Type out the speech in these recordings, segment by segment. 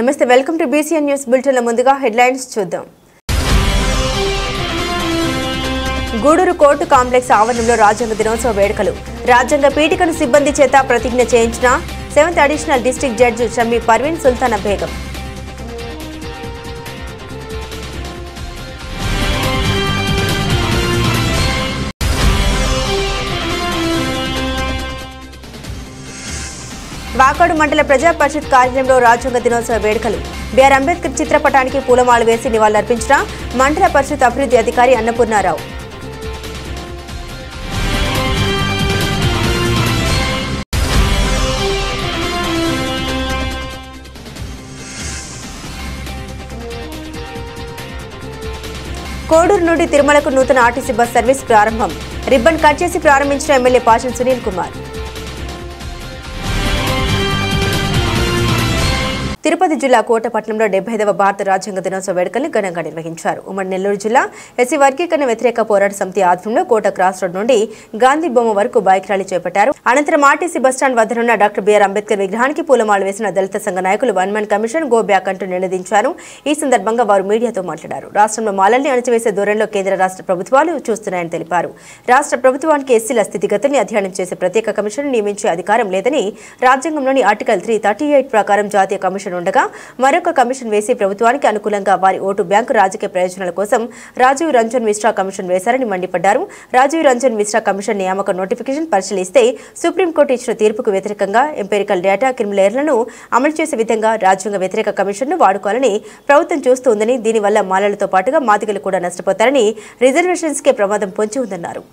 నమస్తే welcome to BCN news bulletin లో ముందుగా హెడ్లైన్స్ చూద్దాం. గూడూరు కోర్టు కాంప్లెక్స్ ఆవరణంలో రాజ్యాంగ దినోత్సవ వేడుకలు. రాజ్యాంగ పీఠికను సిబ్బంది చేత ప్రతిజ్ఞ చేయించిన 7th additional district judge Shammi Parveen Sultana Begum. Vakadu మండల ప్రజా పరిషత్ కార్యాలయంలో రాజ్యాంగ దినోత్సవ వేడుకలు. బిఆర్ అంబేద్కర్ చిత్రపటానికి పూలమాల వేసి నివాళులర్పించిన మండల పరిషత్ అభివృద్ధి అధికారి అన్నపూర్ణారావు. కోడూరు నుండి తిరుమలకు నూతన ఆర్టీసీ బస్ సర్వీస్ ప్రారంభం. రిబ్బన్ కట్ చేసి ప్రారంభించిన ఎమ్మెల్యే పాషం సునీల్ కుమార్. తిరుపతి జిల్లా కోటపట్నంలో 75వ భారత రాజ్యాంగ దినోత్సవ వేడుకల్ని ఘనంగా నిర్వహించారు. ఉమ్మడి నెల్లూరు జిల్లా ఎస్సీ వర్గీకరణ వ్యతిరేక పోరాట సమితి ఆధ్వర్యంలో కోట క్రాస్ రోడ్ నుండి గాంధీ బొమ్మ వరకు బైక్ ర్యాలీ చేపట్టారు. అనంతరం ఆర్టీసీ బస్టాండ్ వద్దనున్న డాక్టర్ బిఆర్ అంబేద్కర్ విగ్రహానికి పూలమాల వేసిన దళిత సంఘ నాయకులు 1 Man కమిషన్ గో బ్యాక్ అంటూ నినదించారు. ఈ సందర్భంగా వారు మీడియాతో మాట్లాడారు. రాష్ట్రంలో మాలల్ని అణచివేసే ధోరణిలో కేంద్ర రాష్ట్ర ప్రభుత్వాలు చూస్తున్నాయని తెలిపారు. రాష్ట్ర ప్రభుత్వానికి ఎస్సీల స్థితిగతుల్ని అధ్యయనం చేసే ప్రత్యేక కమిషన్ నియమించే అధికారం లేదని, రాజ్యాంగంలోని ఆర్టికల్ 338 ప్రకారం జాతీయ కమిషన్ ఉండగా మరొక కమిషన్ వేసి ప్రభుత్వానికి అనుకూలంగా వారి ఓటు బ్యాంకు రాజకీయ ప్రయోజనాల కోసం రాజీవ్ రంజన్ మిశ్రా కమిషన్ వేశారని మండిపడ్డారు. రాజీవ్ రంజన్ మిశ్రా కమిషన్ నియామక నోటిఫికేషన్ పరిశీలిస్తే సుప్రీంకోర్టు ఇచ్చిన తీర్పుకు వ్యతిరేకంగా ఎంపెరికల్ డేటా క్రిమిలేయర్లను అమలు చేసే విధంగా రాజ్యాంగ వ్యతిరేక కమిషన్ను వాడుకోవాలని ప్రభుత్వం చూస్తోందని, దీనివల్ల మాలలతో పాటుగా మాదిగలు కూడా నష్టపోతారని, రిజర్వేషన్స్కే ప్రమాదం పొంచి ఉందన్నారు.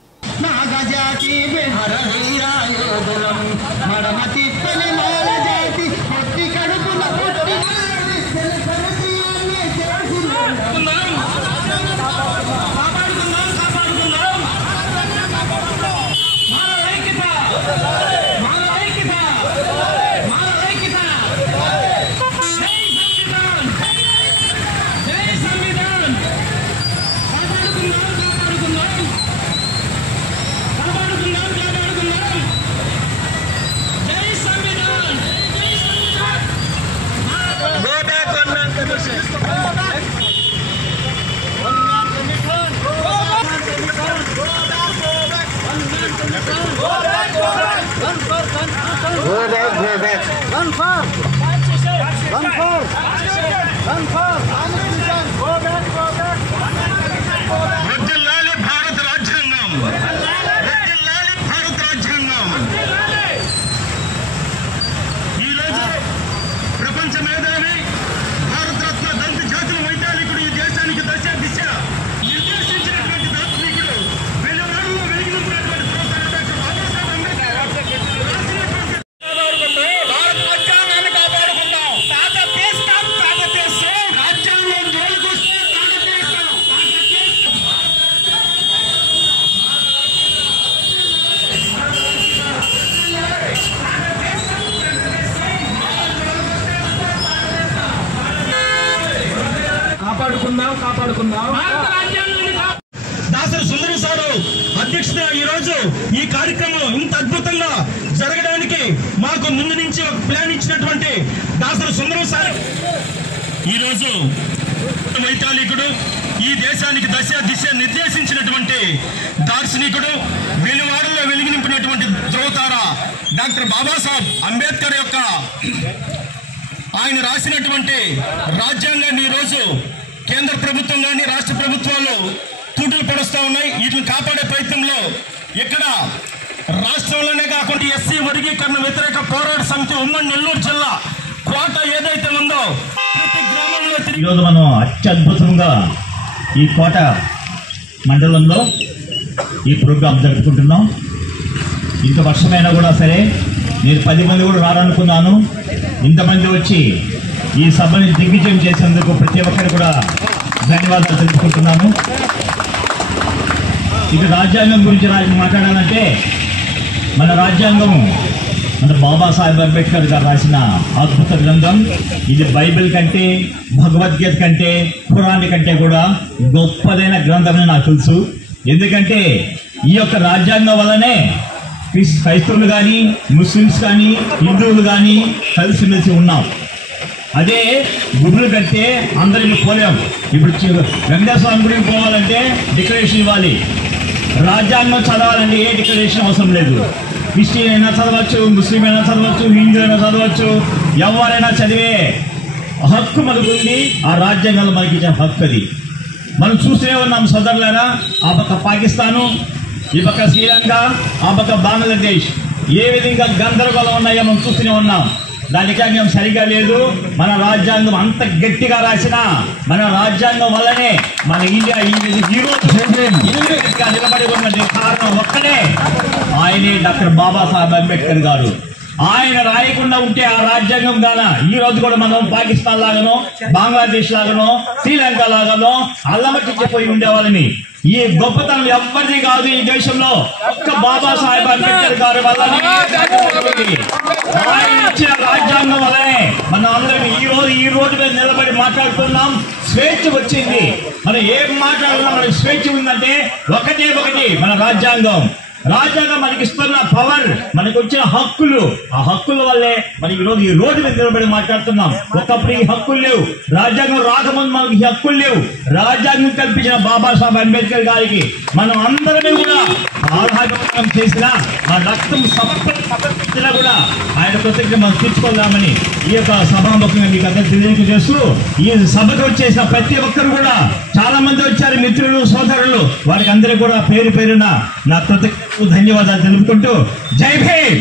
దాసరి సుందరం సారు అధ్యక్షత ఈరోజు ఈ కార్యక్రమం ఇంత అద్భుతంగా జరగడానికి మాకు ముందు నుంచి ఒక ప్లాన్ ఇచ్చినటువంటి దాసరి సుందరం సార్ ఈరోజు వైతాళికుడు, ఈ దేశానికి దశ దిశ నిర్దేశించినటువంటి దార్శనికుడు, వెలువాడలో వెలుగునింపినటువంటి ధ్రువతార డాక్టర్ బాబాసాహెబ్ అంబేద్కర్ యొక్క ఆయన రాసినటువంటి రాజ్యాంగాన్ని ఈరోజు కేంద్ర ప్రభుత్వం కానీ రాష్ట్ర ప్రభుత్వాలు తూటులు పడుస్తూ ఉన్నాయి. వీటిని కాపాడే ప్రయత్నంలో ఇక్కడ రాష్ట్రంలోనే కాకుండా ఎస్సీ వర్గీకరణ వ్యతిరేక పోరాట సమితి ఉమ్మడి నెల్లూరు జిల్లా కోట ఏదైతే ఉందో ప్రతి గ్రామంలో ఈరోజు మనం అత్యద్భుతంగా ఈ కోట మండలంలో ఈ ప్రోగ్రాం జరుపుకుంటున్నాం. ఇంత వర్షమైనా కూడా సరే నేను 10 మంది కూడా రారనుకున్నాను. ఇంతమంది వచ్చి ఈ సభని దిగ్విజయం చేసేందుకు ప్రతి ఒక్కరు కూడా ధన్యవాదాలు తెలుపుకుంటున్నాను. ఇది రాజ్యాంగం గురించి మాట్లాడాలంటే మన రాజ్యాంగం మన బాబాసాహెబ్ అంబేద్కర్ గారు రాసిన అద్భుత గ్రంథం. ఇది బైబిల్ కంటే, భగవద్గీత కంటే, ఖురాన్ కంటే కూడా గొప్పదైన గ్రంథమని నాకు తెలుసు. ఎందుకంటే ఈ యొక్క రాజ్యాంగం వల్లనే క్రైస్తవులు కానీ, ముస్లిమ్స్ కానీ, హిందువులు కానీ కలిసిమెలిసి ఉన్నాం. అదే గుడులు కడితే అందరికి పోలేం. ఇప్పుడు వెంకటేశ్వర గుడికి పోవాలంటే డిక్లరేషన్ ఇవ్వాలి. రాజ్యాంగం చదవాలంటే ఏ డిక్లరేషన్ అవసరం లేదు. క్రిస్టియన్ అయినా చదవచ్చు, ముస్లిం అయినా చదవచ్చు, హిందూ అయినా చదవచ్చు, ఎవరైనా చదివే హక్కు మనకు ఉంది. ఆ రాజ్యాంగంలో మనకి ఇచ్చిన హక్కు అది. మనం చూస్తూనే ఉన్నాం సోదరులారా, ఆ పక్క పాకిస్తాను, ఈ పక్క శ్రీలంక, ఆ పక్క బంగ్లాదేశ్ ఏ విధంగా గందరగోళం ఉన్నాయో మనం చూస్తూనే ఉన్నాం. దానికి మేము సరిగా లేదు. మన రాజ్యాంగం అంత గట్టిగా రాసిన మన రాజ్యాంగం వల్లనే మన ఇండియా గట్టిగా నిలబడి ఉన్నది. కారణం ఒక్కడే, ఆయనే డాక్టర్ బాబాసాహెబ్ అంబేద్కర్ గారు. ఆయన రాయకుండా ఉంటే ఆ రాజ్యాంగం గాన ఈ రోజు కూడా మనం పాకిస్తాన్ లాగానో, బంగ్లాదేశ్ లాగానో, శ్రీలంక లాగానో అల్లమట్టిపోయి ఉండేవాళ్ళని. ఈ గొప్పతనం ఎవ్వరిది కాదు ఈ దేశంలో, ఒక్క బాబాసాహెబ్ అంబేద్కర్ గారి వల్ల ఆయన ఇచ్చిన రాజ్యాంగం వల్లనే మనం అందరం ఈ రోజు మీద నిలబడి మాట్లాడుతున్నాం. స్వేచ్ఛ వచ్చింది. మనం ఏం మాట్లాడుతున్నా మనకి స్వేచ్ఛ ఉందంటే ఒకటి మన రాజ్యాంగం. రాజ్యాంగం మనకి ఇస్తున్న పవర్, మనకు వచ్చిన హక్కులు, ఆ హక్కుల వల్లే మనం ఈ రోడ్డు మీద నిలబడి మాట్లాడుతున్నాం. ఒకప్పుడు ఈ హక్కులు లేవు. రాజ్యాంగం రాకముందు మనకి ఈ హక్కులు లేవు. రాజ్యాంగం కల్పించిన బాబాసాహెబ్ అంబేద్కర్ గారికి మనం అందరమే కూడా ఆధారం చేసిన ఆ రక్తం సమర్పించినా కూడా ఆయన కృతజ్ఞత మనం తీర్చుకోదామని ఈ యొక్క సభాముఖంగా మీకు అందరూ తెలియజేస్తూ, ఈ సభకు వచ్చేసిన ప్రతి ఒక్కరు కూడా చాలా మంది వచ్చారు, మిత్రులు, సోదరులు, వారికి అందరికీ కూడా పేరు పేరున నా కృతజ్ఞతలు, ధన్యవాదాలు తెలుపుకుంటూ జై భీమ్.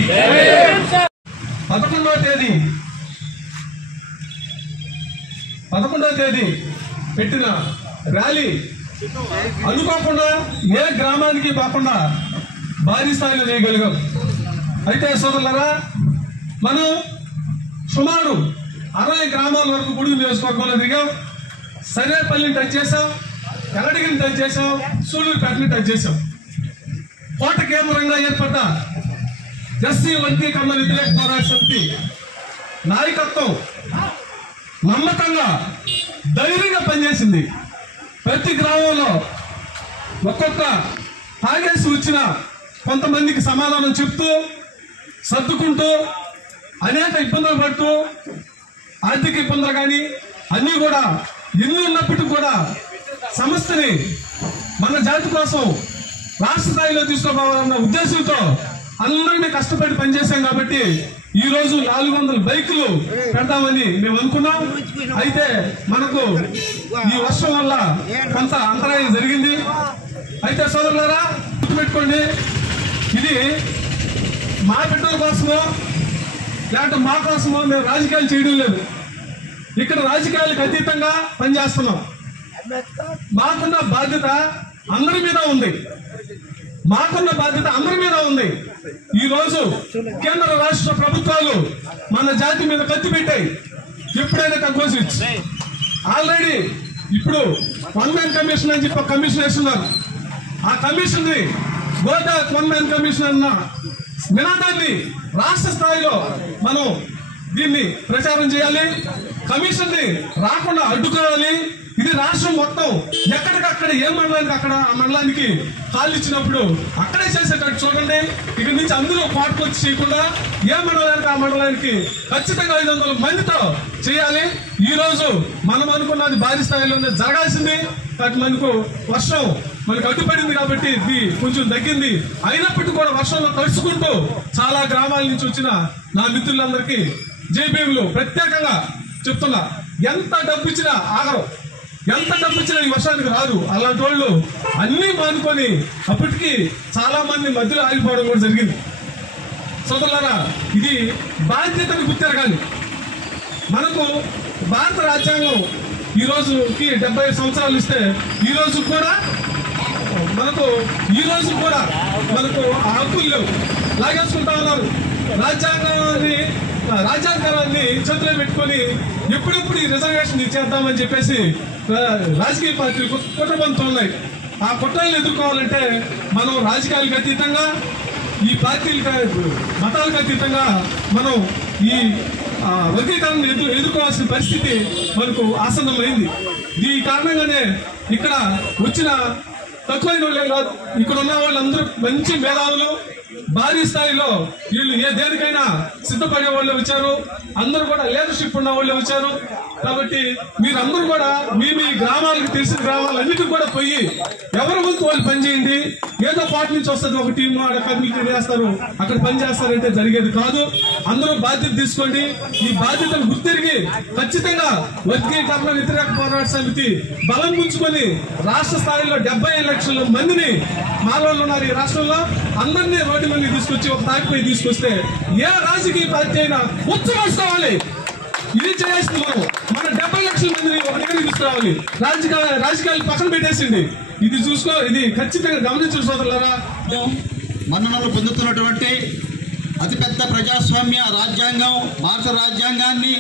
11వ తేదీ పెట్టిన ర్యాలీ అనుకోకుండా ఏ గ్రామానికి పోకుండా భారీ స్థాయిలో చేయగలిగాం. అయితే సోదరులారా, మనం సుమారు 60 గ్రామాల వరకు గుడి నియోజకవర్గంలో తిరిగాం. సర్వేపల్లిని టచ్ చేసాం, కలడిగిని టచ్ చేసాం, సూళ్ళూరుపేటని టచ్ చేసాం. కోట కేంద్రంగా ఏర్పడ్డ ఎస్సీ వర్గీకరణ వ్యతిరేక పోరాట సమితి నాయకత్వం నమ్మకంగా ధైర్యంగా పనిచేసింది. ప్రతి గ్రామంలో ఒక్కొక్క తాగేసి వచ్చిన కొంతమందికి సమాధానం చెప్తూ, సర్దుకుంటూ, అనేక ఇబ్బందులు పడుతూ, ఆర్థిక ఇబ్బందులు కానీ అన్నీ కూడా ఎన్ని ఉన్నప్పటికీ కూడా సమస్యని మన జాతి కోసం రాష్ట్ర స్థాయిలో తీసుకోవాలన్న ఉద్దేశంతో అందరినీ కష్టపడి పనిచేశాం. కాబట్టి ఈ రోజు 400 బైకులు పెడదామని మేము అనుకున్నాం. అయితే మనకు ఈ వర్షం వల్ల కొంత అంతరాయం జరిగింది. అయితే సోదరులారా, గుర్తుపెట్టుకోండి, ఇది మా బిడ్డల కోసమో లేకపోతే మా కోసమో మేము రాజకీయాలు చేయడం లేదు. ఇక్కడ రాజకీయాలకు అతీతంగా పనిచేస్తున్నాం. మాకున్న బాధ్యత అందరి మీద ఉంది. ఈ రోజు కేంద్ర రాష్ట్ర ప్రభుత్వాలు మన జాతి మీద కత్తి పెట్టాయి. ఎప్పుడైనా కంపోజిట్స్ ఆల్రెడీ ఇప్పుడు 1 మ్యాన్ కమిషన్ అని చెప్పి కమిషన్ వేస్తున్నారు. ఆ కమిషన్ ని గోదా 1 మ్యాన్ కమిషన్ అన్న నినాదాన్ని రాష్ట్ర స్థాయిలో మనం దీన్ని ప్రచారం చేయాలి. కమిషన్ ని రాకుండా అడ్డుకోవాలి. ఇది రాష్ట్రం మొత్తం ఎక్కడికక్కడ ఏ మండలానికి అక్కడ ఆ మండలానికి కాళ్ళు ఇచ్చినప్పుడు అక్కడే చేసేటట్టు చూడండి. ఇక్కడ నుంచి అందరూ పాటుకొచ్చి చేయకుండా ఏ మండలానికి ఆ మండలానికి ఖచ్చితంగా 500 మందితో చేయాలి. ఈ రోజు మనం అనుకున్నది భారీ స్థాయిలోనే జరగాల్సింది. మనకు వర్షం మనకు అడ్డుపడింది కాబట్టి ఇది కొంచెం తగ్గింది. అయినప్పటికీ కూడా వర్షంలో తడుచుకుంటూ చాలా గ్రామాల నుంచి వచ్చిన నా మిత్రులందరికీ జై భీములు ప్రత్యేకంగా చెప్తున్నా. ఎంత డబ్బు ఇచ్చినా ఆగరు, ఎంత డబ్బు ఇచ్చినా ఈ వర్షానికి రాదు. అలాంటి వాళ్ళు అన్ని మానుకొని అప్పటికి చాలా మంది మధ్యలో ఆగిపోవడం కూడా జరిగింది. సోదరులారా, ఇది బాధ్యతను గుర్తెరగాలి. మనకు భారత రాజ్యాంగం ఈ రోజుకి 75 సంవత్సరాలు ఇస్తే ఈ రోజు కూడా మనకు ఆ హక్కులు లేవు, లాగేసుకుంటా ఉన్నారు. రాజ్యాంగాన్ని చేతిలో పెట్టుకొని ఎప్పుడెప్పుడు ఈ రిజర్వేషన్ ఇచ్చేద్దామని చెప్పేసి రాజకీయ పార్టీలు కుట్రబంతో ఉన్నాయి. ఆ కుట్రలను ఎదుర్కోవాలంటే మనం రాజకీయాలకు అతీతంగా, ఈ పార్టీలకు మతాలకు అతీతంగా మనం ఈ వర్గీకరణను ఎదుర్కోవాల్సిన పరిస్థితి మనకు ఆసన్నమైంది. ఈ కారణంగానే ఇక్కడ వచ్చిన తక్కువైన వాళ్ళే కాదు, ఇక్కడ ఉన్న వాళ్ళందరూ మంచి మేధావులు, భారీ స్థాయిలో వీళ్ళు దేనికైనా సిద్ధపడే వాళ్ళు వచ్చారు. అందరూ కూడా లీడర్షిప్ ఉన్న వాళ్ళు వచ్చారు. కాబట్టి మీరందరూ కూడా మీ గ్రామాలకు తెలిసిన గ్రామాలన్నిటికీ కూడా పోయి ఎవరి వంతు వాళ్ళు పనిచేయండి. ఏదో పార్టీ నుంచి వస్తుంది ఒక టీము, అక్కడ కమిటీ చేస్తారు, అక్కడ పని చేస్తారంటే జరిగేది కాదు. అందరూ బాధ్యత తీసుకోండి. ఈ బాధ్యతను గుర్తిరిగి ఖచ్చితంగా వర్గీకరణ వ్యతిరేక పోరాట సమితి బలం పుంజుకొని రాష్ట్ర స్థాయిలో 75 లక్షల మందిని మాలోళ్ళు ఉన్నారు ఈ రాష్ట్రంలో, అందరినీ రోడ్డు మంది తీసుకొచ్చి ఒక తాకిపై తీసుకొస్తే ఏ రాజకీయ పార్టీ అయినా ఉత్సవాలి. ఇది చేయాల్సింది మన 70 లక్షల మందిని ఒక దగ్గర తీసుకురావాలి. రాజకీయాలు పక్కన పెట్టేసింది. ఇది ఖచ్చితంగా గమనించిన సోదరులారా. మన్ననలు పొందుతున్నటువంటి అతిపెద్ద ప్రజాస్వామ్య రాజ్యాంగం భారత రాజ్యాంగాన్ని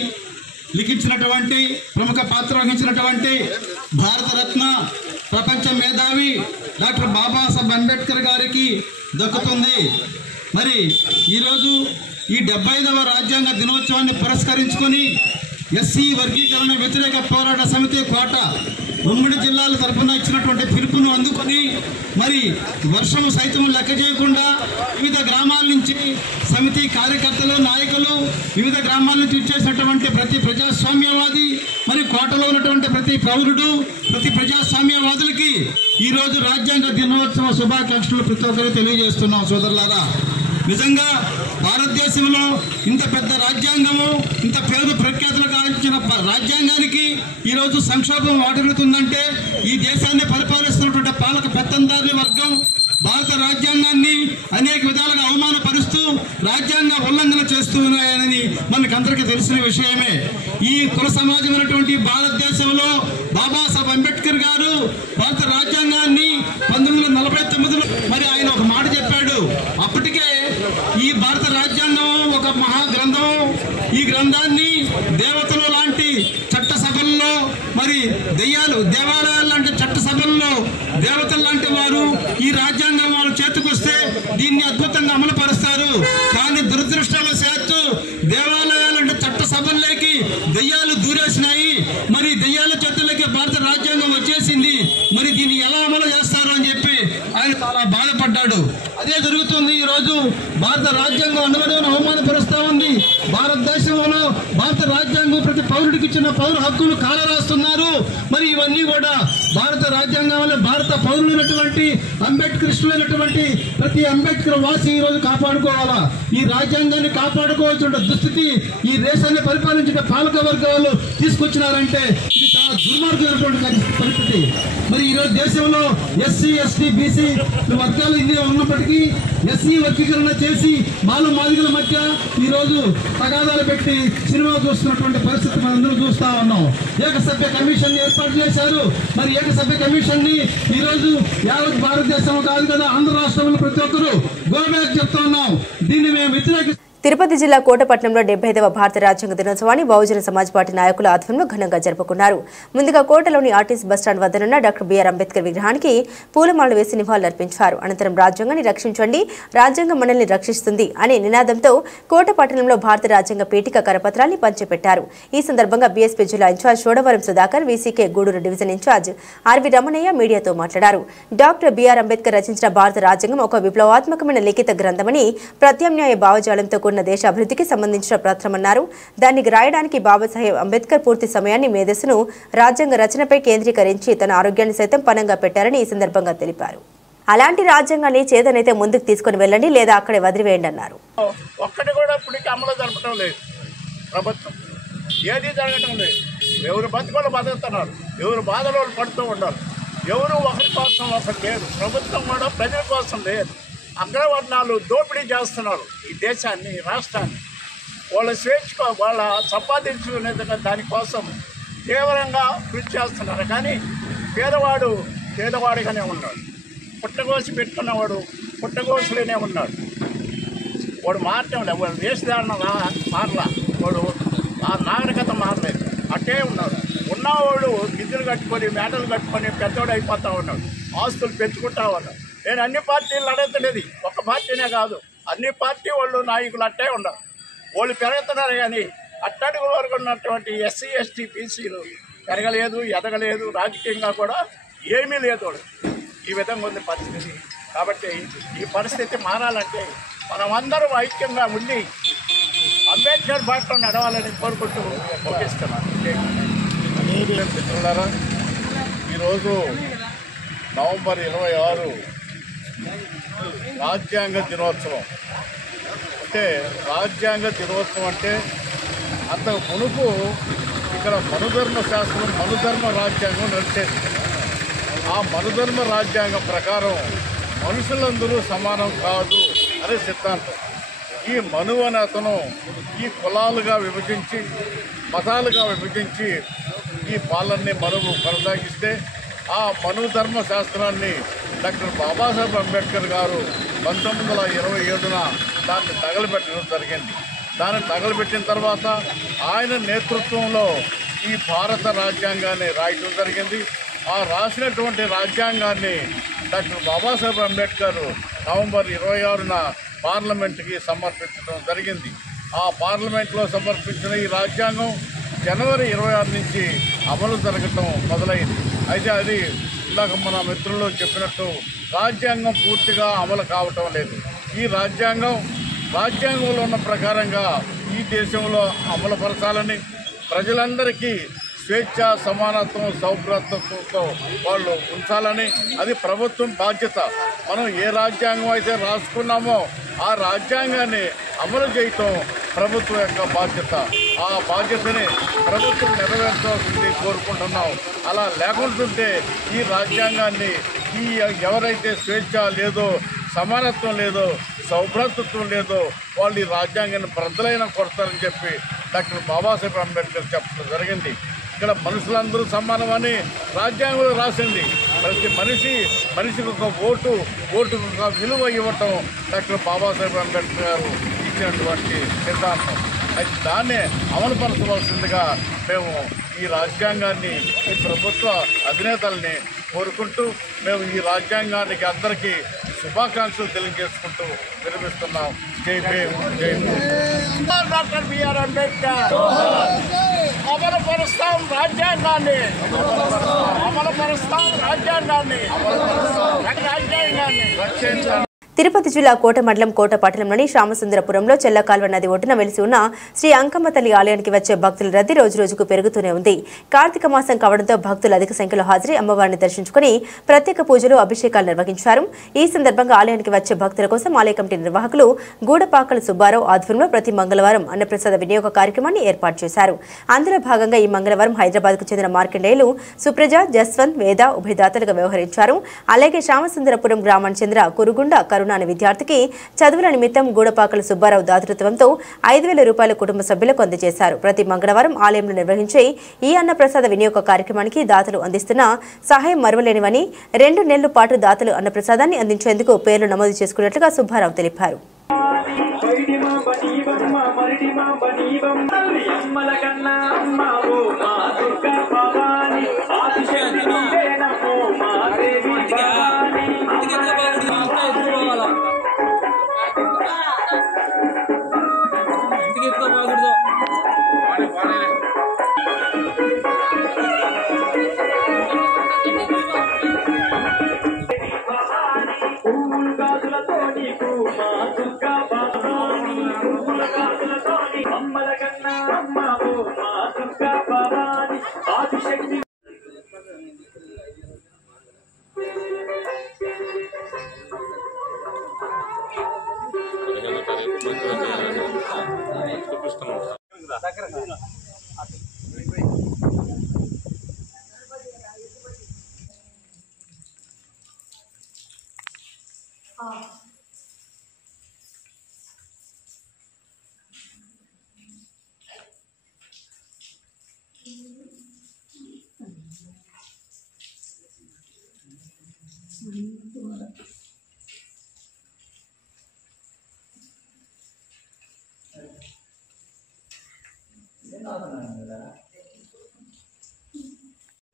లిఖించినటువంటి ప్రముఖ పాత్ర వహించినటువంటి భారతరత్న ప్రపంచ మేధావి డాక్టర్ బాబాసాహెబ్ అంబేద్కర్ గారికి దక్కుతుంది. మరి ఈరోజు ఈ 75వ రాజ్యాంగ దినోత్సవాన్ని పురస్కరించుకొని ఎస్సీ వర్గీకరణ వ్యతిరేక పోరాట సమితి కోట ఉమ్మడి జిల్లాల తరఫున ఇచ్చినటువంటి పిలుపును అందుకొని మరి వర్షం సైతం లెక్క చేయకుండా వివిధ గ్రామాల నుంచి సమితి కార్యకర్తలు నాయకులు వివిధ గ్రామాల నుంచి ఇచ్చేసినటువంటి ప్రతి ప్రజాస్వామ్యవాది మరి కోటలో ఉన్నటువంటి ప్రతి పౌరుడు ప్రతి ప్రజాస్వామ్యవాదులకి ఈరోజు రాజ్యాంగ దినోత్సవ శుభాకాంక్షలు ప్రతి ఒక్కరు తెలియజేస్తున్నాం సోదరులారా. నిజంగా భారతదేశంలో ఇంత పెద్ద రాజ్యాంగము ఇంత పేరు ప్రఖ్యాతులు గాంచిన రాజ్యాంగానికి ఈరోజు సంక్షోభం వాటిల్లుతుందంటే ఈ దేశాన్ని పరిపాలిస్తున్నటువంటి పాలక పెత్తందారుల వర్గం భారత రాజ్యాంగాన్ని అనేక విధాలుగా అవమానపరుస్తూ రాజ్యాంగ ఉల్లంఘన చేస్తూ ఉన్నాయని మనకందరికీ తెలిసిన విషయమే. ఈ కుల సమాజమైనటువంటి భారతదేశంలో బాబాసాహెబ్ అంబేద్కర్ గారు భారత రాజ్యాంగాన్ని 1949లో మరి ఆయన ఒక మాట చెప్పాడు. అప్పటికే ఈ భారత రాజ్యాంగం ఒక మహాగ్రంథం. ఈ గ్రంథాన్ని దేవతలు లాంటి చట్టసభల్లో మరి దేవాలయాలు లాంటి చట్టసభల్లో దేవతలు లాంటి వారు ఈ రాజ్యాంగం వాళ్ళ చేతికొస్తే దీన్ని అద్భుతంగా అమలు పరుస్తారు. కానీ దురదృష్టవశాత్తు దేవాలయాలంటే చట్టసభల్లోకి దెయ్యాలు దూరేసినాయి. మరి దెయ్యాల చేతుల్లోకి భారత రాజ్యాంగం వచ్చేసింది. మరి దీన్ని ఎలా అమలు చేస్తారు అని చెప్పి ఆయన చాలా బాధపడ్డాడు. అదే జరుగుతుంది ఈరోజు. భారత రాజ్యాంగం అనుమతిని అవమానపరుస్తా ఉంది. భారతదేశంలో భారత రాజ్యాంగం ప్రతి పౌరుడికి ఇచ్చిన పౌర హక్కులు కాలరాస్తున్నారు. మరి ఇవన్నీ కూడా భారత రాజ్యాంగంలో భారత పౌరులైనటువంటి అంబేద్కరిస్టులైనటువంటి ప్రతి అంబేద్కర్ వాసి ఈ రోజు కాపాడుకోవాలా. ఈ రాజ్యాంగాన్ని కాపాడుకోవాల్సిన దుస్థితి ఈ దేశాన్ని పరిపాలించిన పాలక వర్గాలు తీసుకొచ్చినారంటే ఇది చాలా దుర్మార్గమైనటువంటి పరిస్థితి. మరి ఈరోజు దేశంలో ఎస్సీ ఎస్టీ బీసీ వర్గాలు ఇందులో ఉన్నప్పటికీ ఎస్సీ వర్గీకరణ చేసి మాదిగల మధ్య ఈరోజు తగాదాలు పెట్టి సినిమా చూస్తున్నటువంటి పరిస్థితి మనందరూ చూస్తా ఉన్నాం. ఏకసభ్య కమిషన్ ఏర్పాటు చేశారు. మరి ఏకసభ్య కమిషన్ ని ఈరోజు యావత్ భారతదేశంలో కాదు కదా ఆంధ్ర రాష్ట్రంలో ప్రతి ఒక్కరూ గోబ్యాక్ చెప్తా ఉన్నాం. దీన్ని మేము వ్యతిరేకిస్తాం. తిరుపతి జిల్లా కోటపట్నంలో 75వ భారత రాజ్యాంగ దినోత్సవాన్ని బహుజన సమాజ్ పార్టీ నాయకుల ఆధ్వర్యంలో ఘనంగా జరుపుకున్నారు. ముందుగా కోటలోని ఆర్టీసీ బస్టాండ్ వద్దనున్న డాక్టర్ బిఆర్ అంబేద్కర్ విగ్రహానికి పూలమాలలు వేసి నివాళులర్పించారు. అనంతరం రాజ్యాంగాన్ని రక్షించండి, రాజ్యాంగం మనల్ని రక్షిస్తుంది అనే నినాదంతో కోటపట్టణంలో భారత రాజ్యాంగ పీఠిక కరపత్రాన్ని పంచిపెట్టారు. ఈ సందర్భంగా బీఎస్పీ జిల్లా incharge Chodavaram Sudhakar, VCK Gudur division incharge RV Ramanaiah మీడియాతో మాట్లాడారు. డాక్టర్ బిఆర్ అంబేద్కర్ రచించిన భారత రాజ్యాంగం ఒక విప్లవాత్మకమైన లిఖిత గ్రంథమని, ప్రత్యామ్నాయ భావజాలంతో కూడిన దేశ అభివృద్ధికి సంబంధించిన పత్రమన్నారు. దాన్ని రాయడానికి బాబాసాహెబ్ అంబేద్కర్ పూర్తి సమయాన్ని మేధస్సును రాజ్యాంగ రచనపై కేంద్రీకరించి తన ఆరోగ్యాన్ని సైతం పణంగా పెట్టారని ఈ సందర్భంగా తెలిపారు. అలాంటి రాజ్యాంగాన్ని చేతనైతే ముందుకు తీసుకుని వెళ్ళండి, లేదా అక్కడే వదిలివేయండి అన్నారు. ఒక్కటి కూడా ఇప్పటికీ అమలు జరపడం లేదు. ప్రభుత్వం ఏది జరగటం లేదు. ఎవరు బతుకులు బతుకుతున్నారు, ఎవరు బాధలు పడుతూ ఉన్నారు. ఎవరు ఒకరి కోసం ఒకరు లేదు. ప్రభుత్వం కూడా ప్రజల కోసం లేదు. అగ్రవర్ణాలు దోపిడీ చేస్తున్నారు ఈ దేశాన్ని, రాష్ట్రాన్ని. వాళ్ళ స్వేచ్ఛ వాళ్ళ సంపాదించుకునే దానికోసం తీవ్రంగా కృషి చేస్తున్నారు. కానీ పేదవాడిగానే ఉన్నాడు. పుట్టగోసి పెట్టుకున్నవాడు పుట్టగోసులోనే ఉన్నాడు. వాడు మారటం లేదు. వాడు వేషధారణ మారలా, వాడు ఆ నాగరికత మారలేదు, అట్టే ఉన్నాడు. ఉన్నవాడు గిద్దెలు కట్టుకొని మేటలు కట్టుకొని పెద్దవాడు అయిపోతూ ఉన్నాడు. ఆస్తులు పెంచుకుంటా ఉన్నాడు. నేను అన్ని పార్టీలు అడగలేదు, ఒక పార్టీనే కాదు, అన్ని పార్టీ వాళ్ళు నాయకులు అట్టే ఉన్నారు. వాళ్ళు పెరుగుతున్నారు. కానీ అట్టడుగు వరకు ఉన్నటువంటి ఎస్సీ ఎస్టీ బీసీలు పెరగలేదు, ఎదగలేదు. రాజకీయంగా కూడా ఏమీ లేదు. ఈ విధంగా ఉంది పరిస్థితి. కాబట్టి ఈ పరిస్థితి మారాలంటే మనమందరం ఐక్యంగా ఉండి అంబేద్కర్ బాటలో నడవాలని కోరుకుంటూ ముగిస్తున్నాను. మిత్రులారా, ఈరోజు నవంబర్ 26 రాజ్యాంగ దినోత్సవం. అంటే రాజ్యాంగ దినోత్సవం అంటే అంతకు మునుపు ఇక్కడ మనుధర్మ శాస్త్రం, మనుధర్మ రాజ్యాంగం నడిచేది. ఆ మనుధర్మ రాజ్యాంగం ప్రకారం మనుషులందరూ సమానం కాదు అనే సిద్ధాంతం. ఈ మనువు అనే అతను ఈ కులాలుగా విభజించి, మతాలుగా విభజించి ఈ పాలనని మనువు కొనసాగిస్తే ఆ మనుధర్మ శాస్త్రాన్ని డాక్టర్ బాబాసాహెబ్ అంబేద్కర్ గారు 1927న దాన్ని తగలబెట్టడం జరిగింది. దాన్ని తగలబెట్టిన తర్వాత ఆయన నేతృత్వంలో ఈ భారత రాజ్యాంగాన్ని రాయటం జరిగింది. ఆ రాసినటువంటి రాజ్యాంగాన్ని డాక్టర్ బాబాసాహెబ్ అంబేద్కర్ నవంబర్ 26న పార్లమెంట్కి సమర్పించడం జరిగింది. ఆ పార్లమెంట్లో సమర్పించిన ఈ రాజ్యాంగం జనవరి 26 నుంచి అమలు జరగటం మొదలైంది. అయితే అది ఇందాక మన మిత్రులు చెప్పినట్టు రాజ్యాంగం పూర్తిగా అమలు కావటం లేదు. ఈ రాజ్యాంగంలో ఉన్న ప్రకారంగా ఈ దేశంలో అమలుపరచాలని, ప్రజలందరికీ స్వేచ్ఛ, సమానత్వం, సౌభ్రాతృత్వంతో వాళ్ళు ఉంచాలని అది ప్రభుత్వం బాధ్యత. మనం ఏ రాజ్యాంగం అయితే రాసుకున్నామో ఆ రాజ్యాంగాన్ని అమలు చేయటం ప్రభుత్వం యొక్క బాధ్యత. ఆ బాధ్యతని ప్రభుత్వం నెరవేర్చాల్సింది కోరుకుంటున్నాం. అలా లేకుంటుంటే ఈ రాజ్యాంగాన్ని ఎవరైతే స్వేచ్ఛ లేదో, సమానత్వం లేదో, సౌభ్రాతృత్వం లేదో వాళ్ళు ఈ రాజ్యాంగాన్ని ప్రజలైనా కొడతారని చెప్పి డాక్టర్ బాబాసాహెబ్ అంబేద్కర్ చెప్పడం జరిగింది. ఇక్కడ మనుషులందరూ సమానమని రాజ్యాంగంలో రాసింది. ప్రతి మనిషికి ఒక ఓటుకు ఒక విలువ ఇవ్వటం డాక్టర్ బాబాసాహెబ్ అంబేద్కర్ గారు ఇచ్చినటువంటి సిద్ధాంతం. అయితే దాన్నే అమలుపరచవలసిందిగా మేము ఈ రాజ్యాంగాన్ని, ఈ ప్రభుత్వ అధినేతల్ని కోరుకుంటూ మేము ఈ రాజ్యాంగానికి అందరికీ శుభాకాంక్షలు తెలియజేసుకుంటూ విరమిస్తున్నాం. జై భీమ్, జై భీమ్. డాక్టర్ బిఆర్ అంబేద్కర్ అమలుపరుస్తాం రాజ్యాంగాన్ని, రక్షించాలి. తిరుపతి జిల్లా కోట మండలం కోట పట్టణంలోని శ్యామసుందరపురంలో చెల్లకాల్వ నది ఒడ్డున వెలిసి ఉన్న శ్రీ అంకమ్మ తల్లి ఆలయానికి వచ్చే భక్తుల రద్దీ రోజురోజుకు పెరుగుతూనే ఉంది. కార్తీక మాసం కావడంతో భక్తులు అధిక సంఖ్యలో హాజరై అమ్మవారిని దర్శించుకుని ప్రత్యేక పూజలు, అభిషేకాలు నిర్వహించారు. ఈ సందర్భంగా ఆలయానికి వచ్చే భక్తుల కోసం ఆలయ కమిటీ నిర్వాహకులు గూడపాకల సుబ్బారావు ఆధ్వర్యంలో ప్రతి మంగళవారం అన్నప్రసాద వినియోగ కార్యక్రమాన్ని ఏర్పాటు చేశారు. అందులో భాగంగా ఈ మంగళవారం హైదరాబాద్కు చెందిన మార్కండేయులు సుప్రజ, జస్వంత్, వేద ఉభయదాతలుగా వ్యవహరించారు. అలాగే శ్యామసుందరపురం గ్రామానికి చెందిన కురుగుండ కరుణ అనే విద్యార్థికి చదువుల నిమిత్తం గూడపాకల సుబ్బారావు దాతృత్వంతో 5,000 రూపాయల కుటుంబ సభ్యులకు అందజేశారు. ప్రతి మంగళవారం ఆలయంలో నిర్వహించే ఈ అన్నప్రసాద వినియోగ కార్యక్రమానికి దాతలు అందిస్తున్న సహాయం మరువలేనివని 2 నెలల పాటు దాతలు అన్నప్రసాదాన్ని అందించేందుకు పేర్లు నమోదు చేసుకున్నట్లుగా సుబ్బారావు తెలిపారు.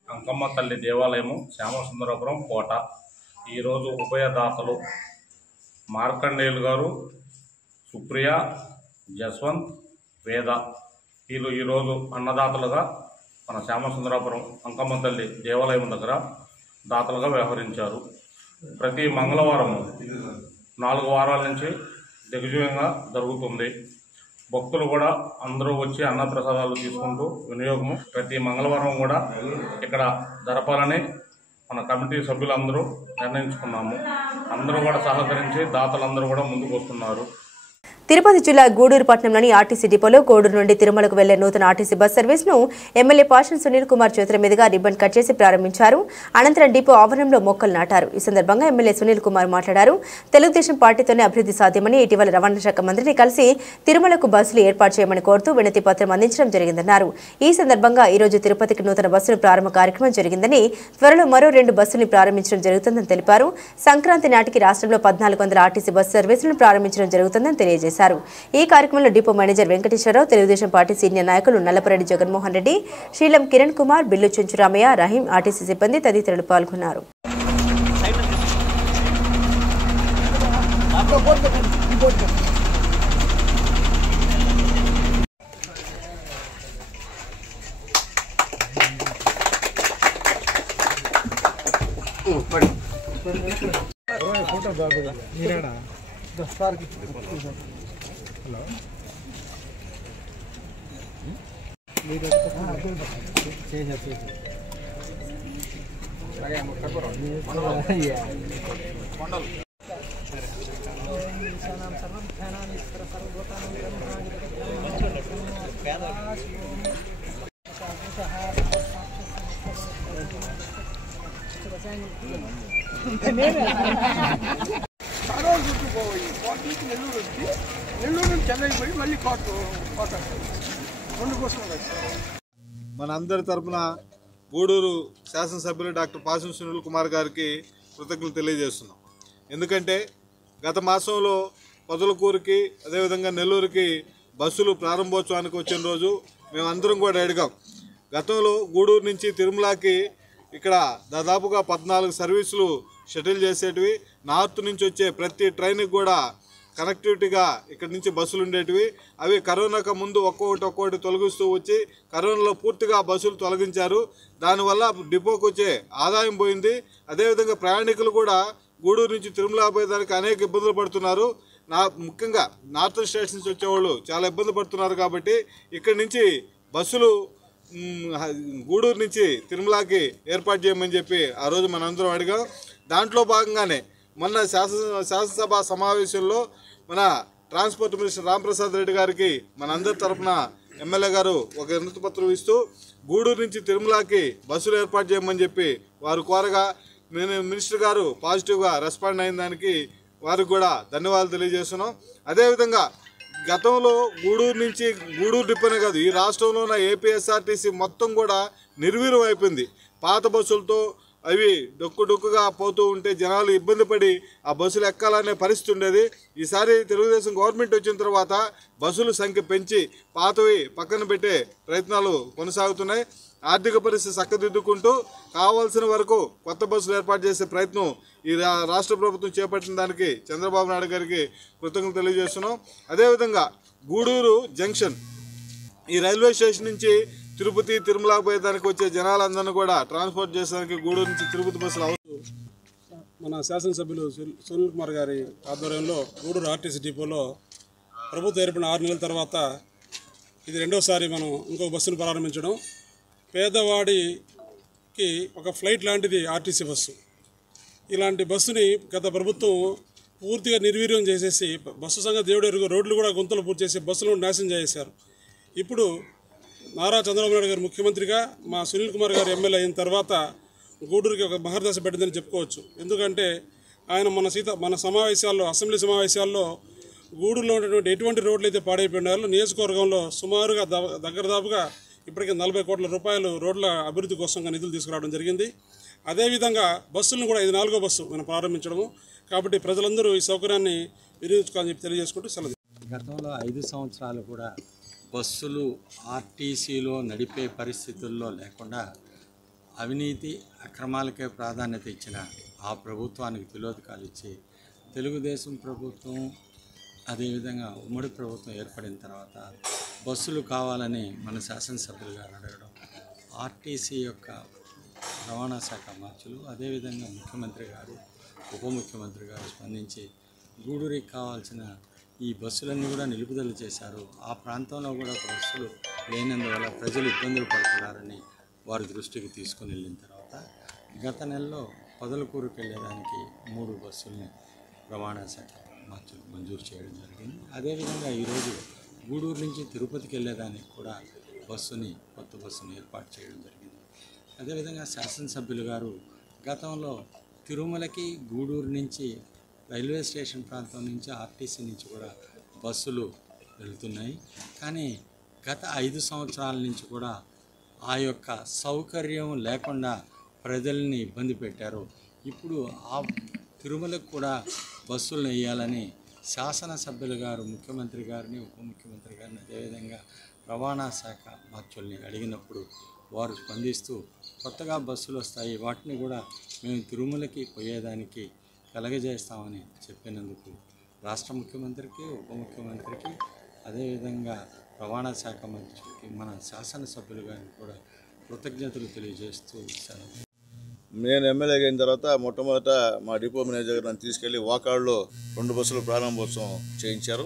అంకమ్మ తల్లి దేవాలయము శ్యామసుందరపురం కోట. ఈరోజు ఉభయదాతలు మార్కండేయులు గారు, సుప్రియ, జస్వంత్, వేద వీళ్ళు ఈరోజు అన్నదాతలుగా మన శ్యామసుందరపురం అంకమ్మ తల్లి దేవాలయం దగ్గర దాతలుగా వ్యవహరించారు. ప్రతి మంగళవారం 4 వారాల నుంచి దిగ్విజయంగా జరుగుతుంది. భక్తులు కూడా అందరూ వచ్చి అన్నప్రసాదాలు తీసుకుంటూ వినియోగము ప్రతి మంగళవారం కూడా ఇక్కడ జరపాలని మన కమిటీ సభ్యులందరూ నిర్ణయించుకున్నాము. అందరూ కూడా సహకరించి దాతలందరూ కూడా ముందుకు వస్తున్నారు. తిరుపతి జిల్లా గూడూరు పట్టణంలోని ఆర్టీసీ డిపోలో గూడూరు నుండి తిరుమలకు వెళ్లే నూతన ఆర్టీసీ బస్ సర్వీస్ను ఎమ్మెల్యే పాషన్ సునీల్ కుమార్ చేతుల మీదుగా రిబ్బన్ కట్ చేసి ప్రారంభించారు. అనంతరం డిపో ఆవరణంలో మొక్కలు నాటారు. ఈ సందర్భంగా ఎమ్మెల్యే సునీల్ కుమార్ మాట్లాడారు. తెలుగుదేశం పార్టీతోనే అభివృద్ధి సాధ్యమని ఇటీవల రవాణా శాఖ మంత్రిని కలిసి తిరుమలకు బస్సులు ఏర్పాటు చేయమని కోరుతూ వినతి పత్రం అందించడం జరిగిందన్నారు. ఈ సందర్భంగా ఈ రోజు తిరుపతికి నూతన బస్సుల ప్రారంభ కార్యక్రమం జరిగిందని, త్వరలో మరో 2 బస్సుల్ని ప్రారంభించడం జరుగుతుందని తెలిపారు. సంక్రాంతి నాటికి రాష్ట్రంలో 1400 ఆర్టీసీ బస్సు సర్వీసులను ప్రారంభించడం జరుగుతుందని తెలియజేశారు. ఈ కార్యక్రమంలో depot manager Venkateswara Rao, Telugu Desam party senior నాయకులు నల్లపరెడ్డి జగన్మోహన్ రెడ్డి, శ్రీలం కిరణ్ కుమార్, బిల్లు చెంచురామయ్య, రహీం, ఆర్టీసీ సిబ్బంది తదితరులు పాల్గొన్నారు. మనందరి తరపున గూడూరు శాసనసభ్యులు డాక్టర్ పాషన్ సునీల్ కుమార్ గారికి కృతజ్ఞతలు తెలియజేస్తున్నాం. ఎందుకంటే గత మాసంలో పొదలకూరుకి అదేవిధంగా నెల్లూరుకి బస్సులు ప్రారంభోత్సవానికి వచ్చిన రోజు మేమందరం కూడా అడిగాం. గతంలో గూడూరు నుంచి తిరుమలకి ఇక్కడ దాదాపుగా 14 సర్వీసులు షటిల్ చేసేటివి, నార్త్ నుంచి వచ్చే ప్రతి ట్రైన్కి కూడా కనెక్టివిటీగా ఇక్కడ నుంచి బస్సులు ఉండేటివి. అవి కరోనాకు ముందు ఒక్కొక్కటి తొలగిస్తూ వచ్చి కరోనాలో పూర్తిగా బస్సులు తొలగించారు. దానివల్ల డిపోకు వచ్చే ఆదాయం పోయింది. అదేవిధంగా ప్రయాణికులు కూడా గూడూరు నుంచి తిరుమల పోయేదానికి అనేక ఇబ్బందులు పడుతున్నారు. ముఖ్యంగా నార్థన్ స్టేట్స్ నుంచి వచ్చేవాళ్ళు చాలా ఇబ్బంది పడుతున్నారు. కాబట్టి ఇక్కడి నుంచి బస్సులు గూడూరు నుంచి తిరుమలకి ఏర్పాటు చేయమని చెప్పి ఆ రోజు మనందరం అడిగాం. దాంట్లో భాగంగానే మొన్న శాసనసభ సమావేశంలో మన ట్రాన్స్పోర్ట్ మినిస్టర్ రాంప్రసాద్ రెడ్డి గారికి మనందరి తరఫున ఎమ్మెల్యే గారు ఒక వినతి పత్రం ఇస్తూ గూడూరు నుంచి తిరుమలకి బస్సులు ఏర్పాటు చేయమని చెప్పి వారు కోరగా మినిస్టర్ గారు పాజిటివ్గా రెస్పాండ్ అయిన దానికి వారికి కూడా ధన్యవాదాలు తెలియజేస్తున్నాం. అదేవిధంగా గతంలో గూడూరు డిపోనే కాదు, ఈ రాష్ట్రంలో ఉన్న ఏపీఎస్ఆర్టీసీ మొత్తం కూడా నిర్వీర్యం అయిపోయింది. పాత బస్సులతో అవి డొక్కుగా పోతూ ఉంటే జనాలు ఇబ్బంది పడి ఆ బస్సులు ఎక్కాలనే పరిస్థితి ఉండేది. ఈసారి తెలుగుదేశం గవర్నమెంట్ వచ్చిన తర్వాత బస్సుల సంఖ్య పెంచి పాతవి పక్కన పెట్టే ప్రయత్నాలు కొనసాగుతున్నాయి. ఆర్థిక పరిస్థితి చక్కదిద్దుకుంటూ కావాల్సిన వరకు కొత్త బస్సులు ఏర్పాటు చేసే ప్రయత్నం ఈ రాష్ట్ర ప్రభుత్వం చేపట్టిన దానికి చంద్రబాబు నాయుడు గారికి కృతజ్ఞతలు తెలియజేస్తున్నాం. అదేవిధంగా గూడూరు జంక్షన్ ఈ రైల్వే స్టేషన్ నుంచి తిరుపతి తిరుమల పోయేదానికి వచ్చే జనాలందరినీ కూడా ట్రాన్స్పోర్ట్ చేసేదానికి గూడూరు నుంచి తిరుపతి బస్సులు అవసరం. మన శాసనసభ్యులు సునీల్ కుమార్ గారి ఆధ్వర్యంలో గూడూరు ఆర్టీసీ డిపోలో ప్రభుత్వం ఏర్పడిన 6 నెలల తర్వాత ఇది రెండోసారి మనం ఇంకొక బస్సును ప్రారంభించడం. పేదవాడికి ఒక ఫ్లైట్ లాంటిది ఆర్టీసీ బస్సు. ఇలాంటి బస్సుని గత ప్రభుత్వం పూర్తిగా నిర్వీర్యం చేసేసి బస్సు సంగతి దేవుడు ఎరుగు, రోడ్లు కూడా గుంతలు పూర్తి చేసి బస్సులను నాశనం చేశారు. ఇప్పుడు నారా చంద్రబాబు నాయుడు గారు ముఖ్యమంత్రిగా మా సునీల్ కుమార్ గారు ఎమ్మెల్యే అయిన తర్వాత గూడూరుకి ఒక మహర్దశ పెట్టిందని చెప్పుకోవచ్చు. ఎందుకంటే ఆయన మన సమావేశాల్లో, అసెంబ్లీ సమావేశాల్లో గూడూరులో ఉన్నటువంటి ఎటువంటి రోడ్లు అయితే పాడైపోయినారో నియోజకవర్గంలో సుమారుగా దగ్గరదాపుగా ఇప్పటికే 40 కోట్ల రూపాయలు రోడ్ల అభివృద్ధి కోసం నిధులు తీసుకురావడం జరిగింది. అదేవిధంగా బస్సులను కూడా ఇది 4వ బస్సు మనం ప్రారంభించడము. కాబట్టి ప్రజలందరూ ఈ సౌకర్యాన్ని వినియోగించుకోవాలని చెప్పి తెలియజేసుకుంటూ సెలవు. గతంలో 5 సంవత్సరాలు కూడా బస్సులు ఆర్టీసీలో నడిపే పరిస్థితుల్లో లేకుండా అవినీతి అక్రమాలకే ప్రాధాన్యత ఇచ్చిన ఆ ప్రభుత్వానికి తిలోదకాలు ఇచ్చి తెలుగుదేశం ప్రభుత్వం అదేవిధంగా ఉమ్మడి ప్రభుత్వం ఏర్పడిన తర్వాత బస్సులు కావాలని మన శాసనసభ్యులు గారు అడగడం, ఆర్టీసీ యొక్క రవాణా శాఖ మార్చులు అదేవిధంగా ముఖ్యమంత్రి గారు ఉప ముఖ్యమంత్రి గారు స్పందించి గూడూరికి కావాల్సిన ఈ బస్సులన్నీ కూడా నిలుపుదల చేశారు. ఆ ప్రాంతంలో కూడా బస్సులు లేనందువల్ల ప్రజలు ఇబ్బందులు పడుతున్నారని వారి దృష్టికి తీసుకుని వెళ్ళిన తర్వాత గత నెలలో పొదలకూరుకు వెళ్ళేదానికి 3 బస్సుల్ని రవాణా శాఖ మంజూరు చేయడం జరిగింది. అదేవిధంగా ఈరోజు గూడూరు నుంచి తిరుపతికి వెళ్ళేదానికి కూడా కొత్త బస్సుని ఏర్పాటు చేయడం జరిగింది. అదేవిధంగా శాసనసభ్యులు గారు గతంలో తిరుమలకి గూడూరు నుంచి రైల్వే స్టేషన్ ప్రాంతం నుంచి ఆర్టీసీ నుంచి కూడా బస్సులు వెళ్తున్నాయి. కానీ గత 5 సంవత్సరాల నుంచి కూడా ఆ యొక్క సౌకర్యం లేకుండా ప్రజల్ని ఇబ్బంది పెట్టారు. ఇప్పుడు ఆ తిరుమలకు కూడా బస్సులను వేయాలని శాసనసభ్యులు గారు ముఖ్యమంత్రి గారిని ఉప ముఖ్యమంత్రి గారిని అదేవిధంగా రవాణా శాఖ మంత్రుల్ని అడిగినప్పుడు వారు స్పందిస్తూ కొత్తగా బస్సులు వస్తాయి, వాటిని కూడా మేము తిరుమలకి పోయేదానికి కలగజేస్తామని చెప్పినందుకు రాష్ట్ర ముఖ్యమంత్రికి ఉప ముఖ్యమంత్రికి అదేవిధంగా రవాణా శాఖ మంత్రికి మన శాసనసభ్యులు గారిని కూడా కృతజ్ఞతలు తెలియజేస్తూ ఇస్తాను. నేను ఎమ్మెల్యేగా అయిన తర్వాత మొట్టమొదట మా డిపో మేనేజర్ నన్ను తీసుకెళ్లి వాకాడులో 2 బస్సులు ప్రారంభోత్సవం చేయించారు,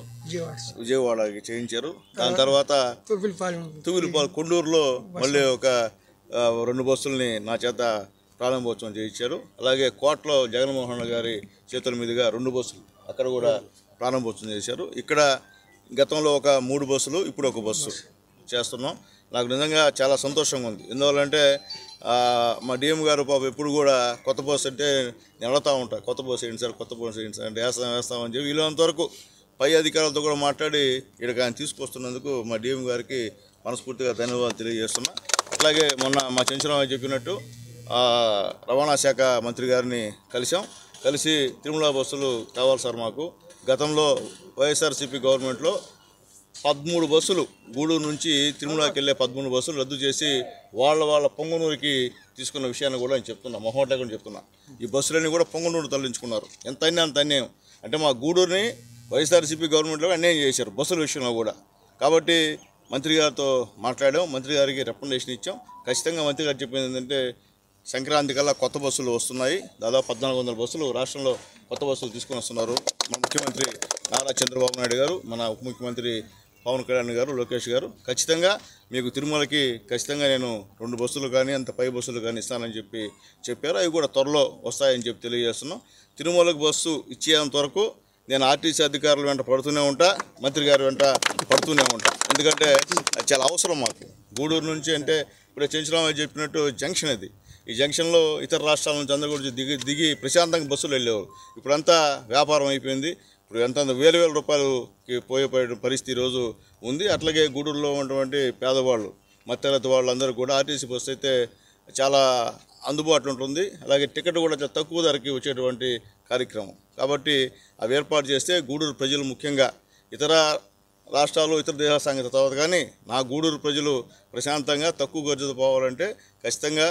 విజయవాడకి చేయించారు. దాని తర్వాత తుగిలిపాలెం కొండూరులో మళ్ళీ ఒక 2 బస్సుల్ని నా చేత ప్రారంభోత్సవం చేయించారు. అలాగే కోటలో జగన్మోహన్ గారి చేతుల మీదుగా 2 బస్సులు అక్కడ కూడా ప్రారంభోత్సవం చేశారు. ఇక్కడ గతంలో ఒక 3 బస్సులు, ఇప్పుడు ఒక బస్సు చేస్తున్నాం. నాకు నిజంగా చాలా సంతోషంగా ఉంది. ఎందువల్లంటే మా డిఎం గారు పాప ఎప్పుడు కూడా కొత్త బస్సు అంటే నేను అడుగుతూ ఉంటాను, కొత్త బస్సు ఏంటి సార్, కొత్త బస్సు ఏంటి సార్ అంటే వేస్తామని చెప్పి వీళ్ళంతవరకు పై అధికారులతో కూడా మాట్లాడి ఇక్కడికి ఆయన తీసుకొస్తున్నందుకు మా డిఎం గారికి మనస్ఫూర్తిగా ధన్యవాదాలు తెలియజేస్తున్నా. అట్లాగే మొన్న మా చెంచరామయ్య చెప్పినట్టు రవాణా శాఖ మంత్రి గారిని కలిసి తిరుమల బస్సులు కావాలి సార్ మాకు. గతంలో వైఎస్ఆర్సీపీ గవర్నమెంట్లో 13 బస్సులు గూడూరు నుంచి తిరుమలకి వెళ్ళే 13 బస్సులు రద్దు చేసి వాళ్ళ పొంగనూరుకి తీసుకున్న విషయాన్ని కూడా నేను చెప్తున్నా, మొహమాట లేకుండా చెప్తున్నా. ఈ బస్సులన్నీ కూడా పొంగనూరు తరలించుకున్నారు. ఎంత అయినా అంత అన్యాయం. అంటే మా గూడూరుని వైఎస్ఆర్సీపీ గవర్నమెంట్లో అన్యాయం చేశారు బస్సుల విషయంలో కూడా. కాబట్టి మంత్రి గారితో మాట్లాడాం, మంత్రి గారికి రికమెండేషన్ ఇచ్చాం. ఖచ్చితంగా మంత్రి గారు చెప్పింది ఏంటంటే సంక్రాంతి కల్లా కొత్త బస్సులు వస్తున్నాయి. దాదాపు 1400 బస్సులు రాష్ట్రంలో కొత్త బస్సులు తీసుకుని వస్తున్నారు. మా ముఖ్యమంత్రి నారా చంద్రబాబు నాయుడు గారు, మన ఉప ముఖ్యమంత్రి పవన్ కళ్యాణ్ గారు, లోకేష్ గారు ఖచ్చితంగా మీకు తిరుమలకి ఖచ్చితంగా నేను 2 బస్సులు కానీ అంత పై బస్సులు కానీ ఇస్తానని చెప్పారు. అవి కూడా త్వరలో వస్తాయని చెప్పి తెలియజేస్తున్నాం. తిరుమలకు బస్సు ఇచ్చేంత వరకు నేను ఆర్టీసీ అధికారుల వెంట పడుతూనే ఉంటా, మంత్రి గారి వెంట పడుతూనే ఉంటా. ఎందుకంటే అది చాలా అవసరం మాకు. గూడూరు నుంచి అంటే ఇప్పుడు చెంచరామయ్య చెప్పినట్టు జంక్షన్ అది. ఈ జంక్షన్లో ఇతర రాష్ట్రాల నుంచి అందరూ కూడా దిగి ప్రశాంతంగా బస్సులు వెళ్ళేవారు. ఇప్పుడంతా వ్యాపారం అయిపోయింది. ఇప్పుడు ఎంత 1000 రూపాయలకి పోయే పరిస్థితి ఈరోజు ఉంది. అట్లాగే గూడూరులో ఉన్నటువంటి పేదవాళ్ళు, మధ్యతరగతి వాళ్ళందరూ కూడా ఆర్టీసీ బస్సు అయితే చాలా అందుబాటులో ఉంటుంది. అలాగే టికెట్ కూడా చాలా తక్కువ ధరకి వచ్చేటువంటి కార్యక్రమం. కాబట్టి అవి ఏర్పాటు చేస్తే గూడూరు ప్రజలు ముఖ్యంగా ఇతర రాష్ట్రాలు ఇతర దేశాల సంగతి తర్వాత కానీ నా గూడూరు ప్రజలు ప్రశాంతంగా తక్కువ ఖర్చుతో పోవాలంటే ఖచ్చితంగా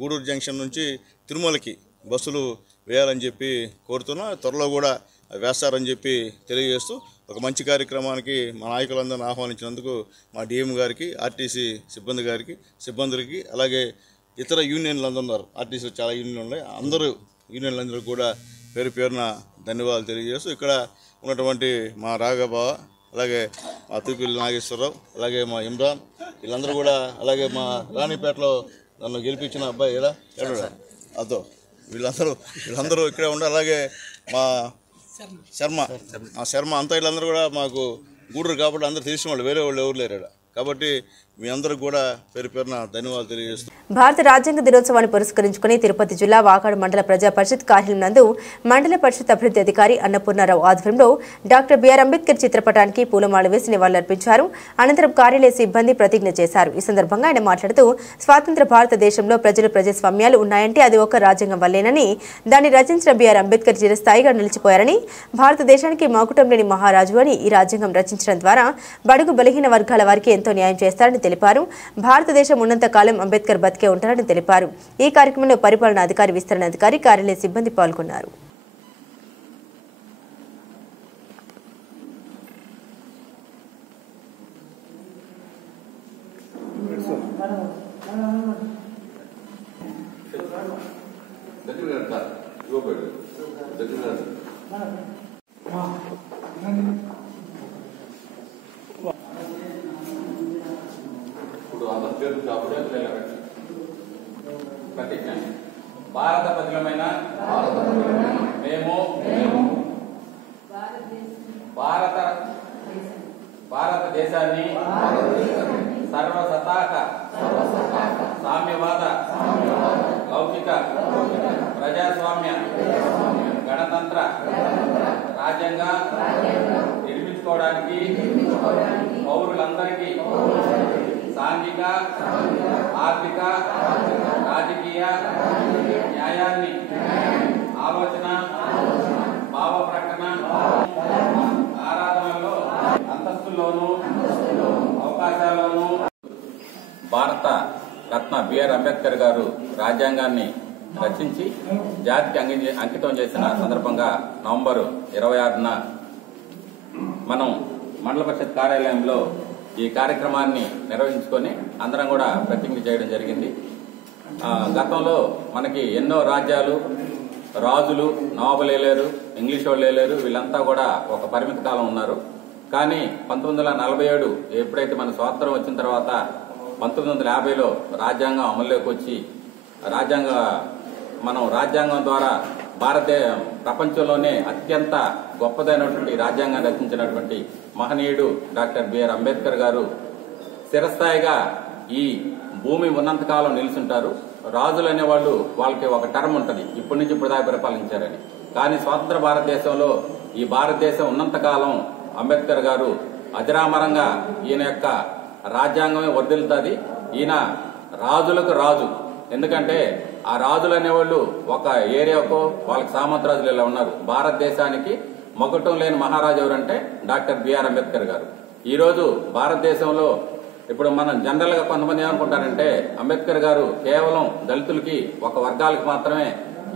గూడూరు జంక్షన్ నుంచి తిరుమలకి బస్సులు వేయాలని చెప్పి కోరుతున్నా. త్వరలో కూడా వేస్తారని చెప్పి తెలియజేస్తూ ఒక మంచి కార్యక్రమానికి మా నాయకులందరినీ ఆహ్వానించినందుకు మా డిఎం గారికి, ఆర్టీసీ సిబ్బందులకి అలాగే ఇతర యూనియన్లు అందరూ ఉన్నారు. ఆర్టీసీలో చాలా యూనియన్లు ఉన్నాయి. అందరూ యూనియన్లందరూ కూడా పేరున ధన్యవాదాలు తెలియజేస్తూ ఇక్కడ ఉన్నటువంటి మా రాఘబావ, అలాగే మా తూపిల్లి నాగేశ్వరరావు, అలాగే మా ఇమ్రాన్, వీళ్ళందరూ కూడా, అలాగే మా రాణిపేటలో నన్ను గెలిపించిన అబ్బాయి అదో వీళ్ళందరూ ఇక్కడే ఉండాలి. అలాగే మా శర్మ అంతా వీళ్ళందరూ కూడా మాకు గూడూరు కాబట్టి అందరూ తెలిసిన వాళ్ళు, వేరే వాళ్ళు ఎవరు లేరు. కాబట్టి మీ అందరికి కూడా పేరున ధన్యవాదాలు తెలియజేస్తున్నాను. భారత రాజ్యాంగ దినోత్సవాన్ని పురస్కరించుకుని తిరుపతి జిల్లా వాకాడు మండల ప్రజా పరిషత్ కార్యాలయం నందు మండల పరిషత్ అభివృద్ధి అధికారి అన్నపూర్ణారావు ఆధ్వర్యంలో డాక్టర్ బిఆర్ అంబేద్కర్ చిత్రపటానికి పూలమాల వేసి నివాళులర్పించారు. అనంతరం కార్యాలయ సిబ్బంది ప్రతిజ్ఞ చేశారు. ఈ సందర్భంగా ఆయన మాట్లాడుతూ స్వాతంత్ర భారతదేశంలో ప్రజాస్వామ్యాలు ఉన్నాయంటే అది ఒక రాజ్యాంగం వల్లేనని, దాన్ని రచించిన బిఆర్ అంబేద్కర్ చిరస్థాయిగా నిలిచిపోయారని, భారతదేశానికి మకుటం లేని మహారాజు అని ఈ రాజ్యాంగం రచించడం ద్వారా బడుగు బలహీన వర్గాల వారికి ఎంతో న్యాయం చేస్తారని తెలిపారు. భారతదేశం ఉన్నంత కాలం అంబేద్కర్ బతికే ఉంటారని తెలిపారు. ఈ కార్యక్రమంలో పరిపాలనా అధికారి, విస్తరణ అధికారి, కార్యాలయ సిబ్బంది పాల్గొన్నారు. Betul ప్రతిజ్ఞ. భారత ప్రజలమైన మేము భారతదేశాన్ని సర్వసత్తాక సామ్యవాద లౌకిక ప్రజాస్వామ్య గణతంత్ర రాజ్యంగా నిర్మించుకోవడానికి పౌరులందరికీ సాంఘిక ఆర్థిక రాజకీయ న్యాయాన్ని ఆలోచన భావ ప్రకటన ఆరాధనలో అంతస్తుల్లోనూ అవకాశాల్లోనూ భారత రత్న బిఆర్ అంబేద్కర్ గారు రాజ్యాంగాన్ని రచించి జాతికి అంకితం చేసిన సందర్భంగా నవంబర్ 26న మనం మండల పరిషత్ కార్యాలయంలో ఈ కార్యక్రమాన్ని నిర్వహించుకొని అందరం కూడా ప్రతిజ్ఞ చేయడం జరిగింది. గతంలో మనకి ఎన్నో రాజ్యాలు, రాజులు, నవాబులు వేలేరు, ఇంగ్లీష్ వాళ్ళు వేలేరు, వీళ్ళంతా కూడా ఒక పరిమిత కాలం ఉన్నారు. కానీ 1947 ఎప్పుడైతే మన స్వాతంత్రం వచ్చిన తర్వాత 1950లో రాజ్యాంగం అమల్లోకి వచ్చి రాజ్యాంగం ద్వారా ప్రపంచంలోనే అత్యంత గొప్పదైనటువంటి రాజ్యాంగాన్ని రచించినటువంటి మహనీయుడు డాక్టర్ బిఆర్ అంబేద్కర్ గారు స్థిరస్థాయిగా ఈ భూమి ఉన్నంతకాలం నిలుచుంటారు. రాజులు అనేవాళ్ళు వాళ్ళకి ఒక టర్మ్ ఉంటుంది, ఇప్పటి నుంచి ఇప్పుడు దాకా పరిపాలించారని. కానీ స్వాతంత్ర భారతదేశంలో ఈ భారతదేశం ఉన్నంతకాలం అంబేద్కర్ గారు అజరామరంగా ఈయన యొక్క రాజ్యాంగమే వర్ధిల్లుతుంది. ఈయన రాజులకు రాజు. ఎందుకంటే ఆ రాజులు అనేవాళ్ళు ఒక ఏరియాకు వాళ్ళకి సామంతరాజులు ఇలా ఉన్నారు. భారతదేశానికి మొగటం లేని మహారాజు ఎవరంటే డాక్టర్ బిఆర్ అంబేద్కర్ గారు. ఈరోజు భారతదేశంలో ఇప్పుడు మనం జనరల్ గా కొంతమంది ఏమనుకుంటారంటే అంబేద్కర్ గారు కేవలం దళితులకి ఒక వర్గాలకు మాత్రమే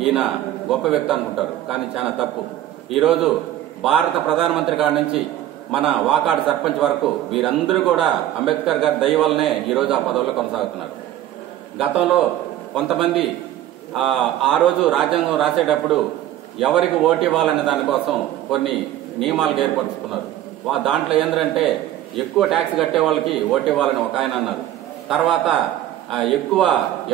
ఈయన గొప్ప వ్యక్తి అనుకుంటారు. కానీ చాలా తప్పు. ఈరోజు భారత ప్రధానమంత్రి కాడి నుంచి మన వాకాడు సర్పంచ్ వరకు వీరందరూ కూడా అంబేద్కర్ గారి దయ వల్లనే ఈరోజు ఆ పదవుల్లో కొనసాగుతున్నారు. గతంలో కొంతమంది ఆ రోజు రాజ్యాంగం రాసేటప్పుడు ఎవరికి ఓటు ఇవ్వాలనే దానికోసం కొన్ని నియమాలకు ఏర్పరచుకున్నారు. దాంట్లో ఏంటంటే ఎక్కువ ట్యాక్స్ కట్టే వాళ్ళకి ఓటు ఇవ్వాలని ఒక ఆయన అన్నారు. తర్వాత ఎక్కువ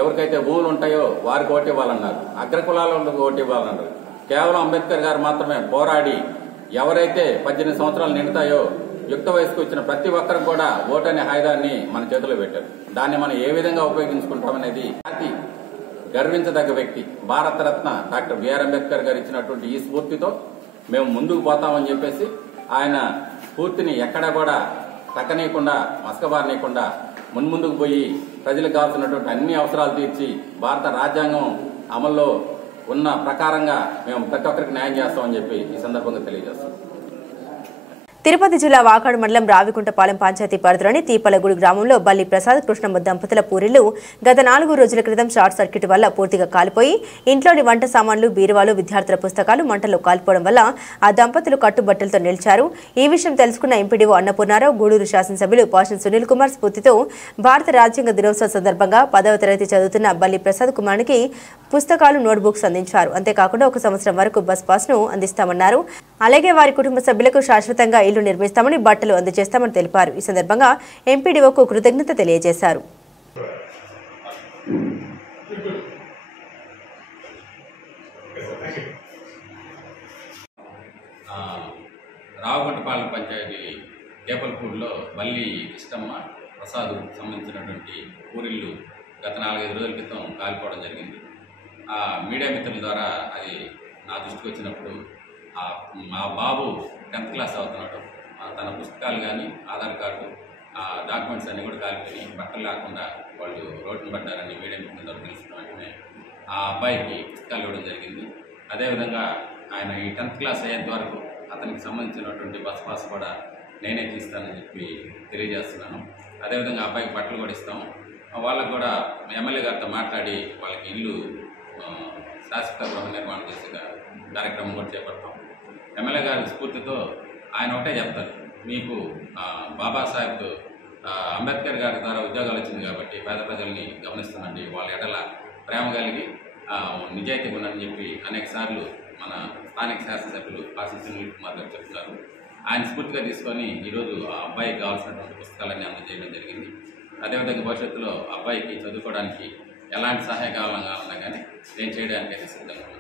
ఎవరికైతే భూములు ఉంటాయో వారికి ఓటు ఇవ్వాలన్నారు. అగ్రకులాల వాళ్ళకి ఓటు ఇవ్వాలన్నారు. కేవలం అంబేద్కర్ గారు మాత్రమే పోరాడి ఎవరైతే 18 సంవత్సరాలు నిండుతాయో యుక్త వయసుకు వచ్చిన ప్రతి ఒక్కరికి కూడా ఓటు అనే ఆయుధాన్ని మన చేతిలో పెట్టారు. దాన్ని మనం ఏ విధంగా ఉపయోగించుకుంటామనేది అతి గర్వించదగ్గ వ్యక్తి భారతరత్న డాక్టర్ బిఆర్ అంబేద్కర్ గారు ఇచ్చినటువంటి ఈ స్ఫూర్తితో మేము ముందుకు పోతామని చెప్పేసి ఆయన స్ఫూర్తిని ఎక్కడా కూడా తక్కనీయకుండా మసకబారనీయకుండా మున్ముందుకు పోయి ప్రజలకు కావాల్సినటువంటి అన్ని అవసరాలు తీర్చి భారత రాజ్యాంగం అమల్లో ఉన్న ప్రకారంగా మేము ప్రతి ఒక్కరికి న్యాయం చేస్తామని చెప్పి ఈ సందర్భంగా తెలియజేస్తాం. తిరుపతి జిల్లా వాకాడు మండలం రావికుంటపాలెం పంచాయతీ పరిధిలోని తీపలగూడి గ్రామంలో బల్లి ప్రసాద్ కృష్ణమ్మ దంపతుల పూరిళ్లు గత 4 రోజుల క్రితం షార్ట్ సర్క్యూట్ వల్ల పూర్తిగా కాలిపోయి ఇంట్లోని వంట సామాన్లు, బీరువాలు, విద్యార్థుల పుస్తకాలు మంటల్లో కాలిపోవడం వల్ల ఆ దంపతులు కట్టుబట్టలతో నిలిచారు. ఈ విషయం తెలుసుకున్న ఎంపీడీఓ అన్నపూర్ణారావు, గూడూరు శాసనసభ్యులు పాషన్ సునీల్ కుమార్ స్ఫూర్తితో భారత రాజ్యాంగ దినోత్సవ సందర్భంగా 10వ తరగతి చదువుతున్న బల్లి ప్రసాద్ కుమారునికి పుస్తకాలు, నోట్బుక్స్ అందించారు. అంతేకాకుండా 1 సంవత్సరం వరకు బస్ పాస్ ను అందిస్తామన్నారు. అలాగే వారి కుటుంబ సభ్యులకు శాశ్వతంగా ఇల్లు నిర్మిస్తామని, బట్టలు అందజేస్తామని తెలిపారు. ఈ సందర్భంగా ఎంపీడీఓకు కృతజ్ఞత తెలియజేశారు. రావుకుంటపాలెం పంచాయతీ కేపల్పూడిలో బల్లి కృష్ణమ్మ ప్రసాద్ సంబంధించినటువంటి పూరిళ్ళు గత 4-5 రోజుల క్రితం కాలిపోవడం జరిగింది. మీడియా మిత్రుల ద్వారా అది నా దృష్టికి వచ్చినప్పుడు మా బాబు 10th క్లాస్ అవుతున్నాడు. తన పుస్తకాలు కానీ, ఆధార్ కార్డు, డాక్యుమెంట్స్ అన్నీ కూడా కాలిపోయి బట్టలు లేకుండా వాళ్ళు రోడ్డును పడ్డారని మీడియా మిత్రుల ద్వారా తెలుసుకున్న వెంటనే ఆ అబ్బాయికి పుస్తకాలు ఇవ్వడం జరిగింది. అదేవిధంగా ఆయన ఈ 10th క్లాస్ అయ్యేంత వరకు అతనికి సంబంధించినటువంటి బస్ పాస్ కూడా నేనే తీస్తానని చెప్పి తెలియజేస్తున్నాను. అదేవిధంగా అబ్బాయికి బట్టలు కూడా ఇస్తాము. వాళ్ళకు కూడా ఎమ్మెల్యే గారితో మాట్లాడి వాళ్ళకి ఇల్లు శాశ్వత గృహ నిర్మాణం చేసే కార్యక్రమం కూడా చేపడతాం. ఎమ్మెల్యే గారి స్ఫూర్తితో ఆయన ఒకటే చెప్తారు, మీకు బాబాసాహెబ్ అంబేద్కర్ గారి ద్వారా ఉద్యోగాలు వచ్చింది కాబట్టి పేద ప్రజల్ని గమనిస్తానండి, వాళ్ళ ఎడల ప్రేమ కలిగి నిజాయితీ ఉందని చెప్పి అనేక సార్లు మన స్థానిక శాసనసభ్యులు పాసం సునీల్ కుమార్ గారు చెప్తున్నారు. ఆయన స్ఫూర్తిగా తీసుకొని ఈరోజు ఆ అబ్బాయికి కావాల్సినటువంటి పుస్తకాలన్నీ అందజేయడం జరిగింది. అదేవిధంగా భవిష్యత్తులో అబ్బాయికి చదువుకోవడానికి ఎలాంటి సహాయం కావాలన్నా కానీ నేను చేయడానికి అయితే సిద్ధంగా ఉన్నాను.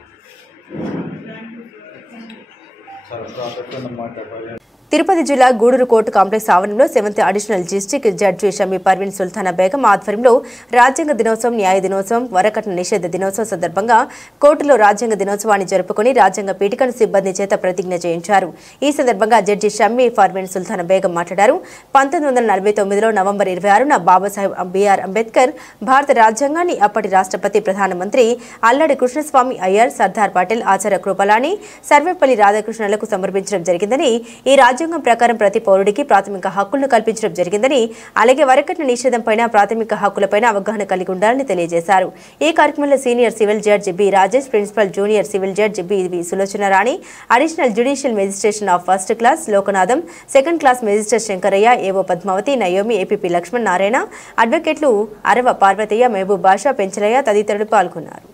తిరుపతి జిల్లా గూడూరు కోర్టు కాంప్లెక్స్ ఆవరణలో 7th additional district judge Shami Parveen Sultana Begum ఆధ్వర్యంలో రాజ్యాంగ దినోత్సవం, న్యాయ దినోత్సవం, వరకట్న నిషేధ దినోత్సవం సందర్భంగా కోర్టులో రాజ్యాంగ దినోత్సవాన్ని జరుపుకుని రాజ్యాంగ పీఠికను సిబ్బంది చేత ప్రతిజ్ఞ చేయించారు. ఈ సందర్భంగా జడ్జి షమీ పర్వీన్ సుల్తానా బేగం మాట్లాడారు. 1949లో నవంబర్ 26న బాబాసాహెబ్ బిఆర్ అంబేద్కర్ భారత రాజ్యాంగాన్ని అప్పటి రాష్ట్రపతి ప్రధానమంత్రి అల్లడి కృష్ణస్వామి అయ్యర్, సర్దార్ పటేల్, ఆచార్య కృపలాని, సర్వేపల్లి రాధాకృష్ణులకు సమర్పించడం జరిగిందని, ఈ రాజ్యాంగం ప్రకారం ప్రతి పౌరుడికి ప్రాథమిక హక్కులను కల్పించడం జరిగిందని, అలాగే వరకట్న నిషేధంపైన ప్రాథమిక హక్కులపైన అవగాహన కలిగి ఉండాలని తెలియజేశారు. ఈ కార్యక్రమంలో senior civil judge B Rajesh, principal junior civil judge B Sulochana Rani, additional judicial magistrate of first class Lokanatham, second class magistrate Shankaraiah, AO Padmavathi, Naomi, APP Lakshman Narayana, అడ్వకేట్లు అరవ పార్వతయ్య, మహబూబ్ బాషా, పెంచలయ్య తదితరులు పాల్గొన్నారు.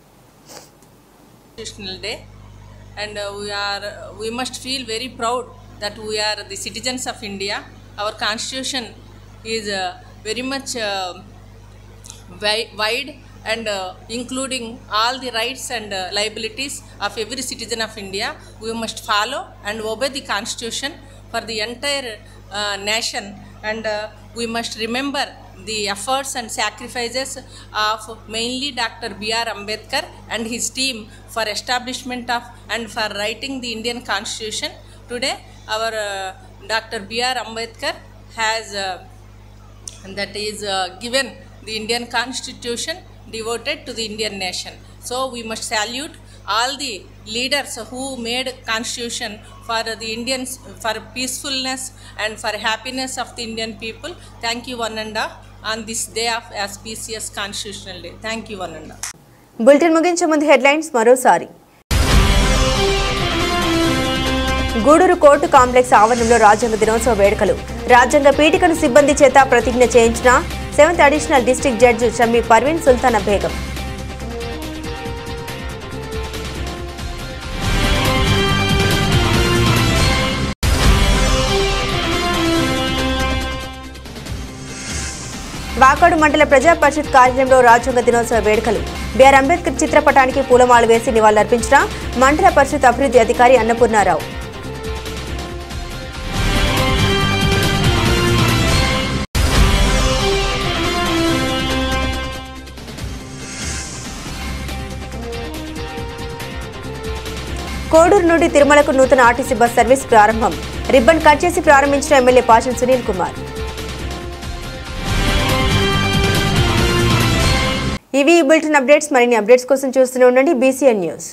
And we must feel very proud that we are the citizens of India. Our constitution is very much wide and including all the rights and liabilities of every citizen of India. We must follow and obey the constitution for the entire nation, and we must remember the efforts and sacrifices of mainly Dr. B.R. Ambedkar and his team for establishment of and for writing the Indian Constitution. Today, our Dr. B.R. Ambedkar has given the Indian Constitution devoted to the Indian nation. So we must salute all the leaders who made Constitution for the Indians, for peacefulness and for happiness of the Indian people. Thank you one and all on this day of auspicious Constitutional Day. Thank you one and all. Bulletin ముగించే ముందు headlines మరోసారి. Gudur court complex ఆవరణంలో రాజ్యాంగ దినోత్సవ వేడుకలు. రాజ్యాంగ పీఠికను సిబ్బంది చేత ప్రతిజ్ఞ చేయించిన 7th additional district judge Shami Parveen Sultana Begum. Vakadu మండల ప్రజా పరిషత్ కార్యాలయంలో రాజ్యాంగ దినోత్సవ వేడుకలు. బిఆర్ అంబేద్కర్ చిత్రపటానికి పూలమాలు వేసి నివాళులర్పించిన మండల పరిషత్ అభివృద్ధి అధికారి అన్నపూర్ణారావు. కోడూరు నుండి తిరుమలకు నూతన ఆర్టీసీ బస్ సర్వీస్ ప్రారంభం. రిబ్బన్ కట్ చేసి ప్రారంభించిన ఎమ్మెల్యే పాసం సునీల్ కుమార్. ఇవి బులెటిన్ అప్డేట్స్. మరిన్ని అప్డేట్స్ కోసం చూస్తూనే ఉండండి BCN న్యూస్.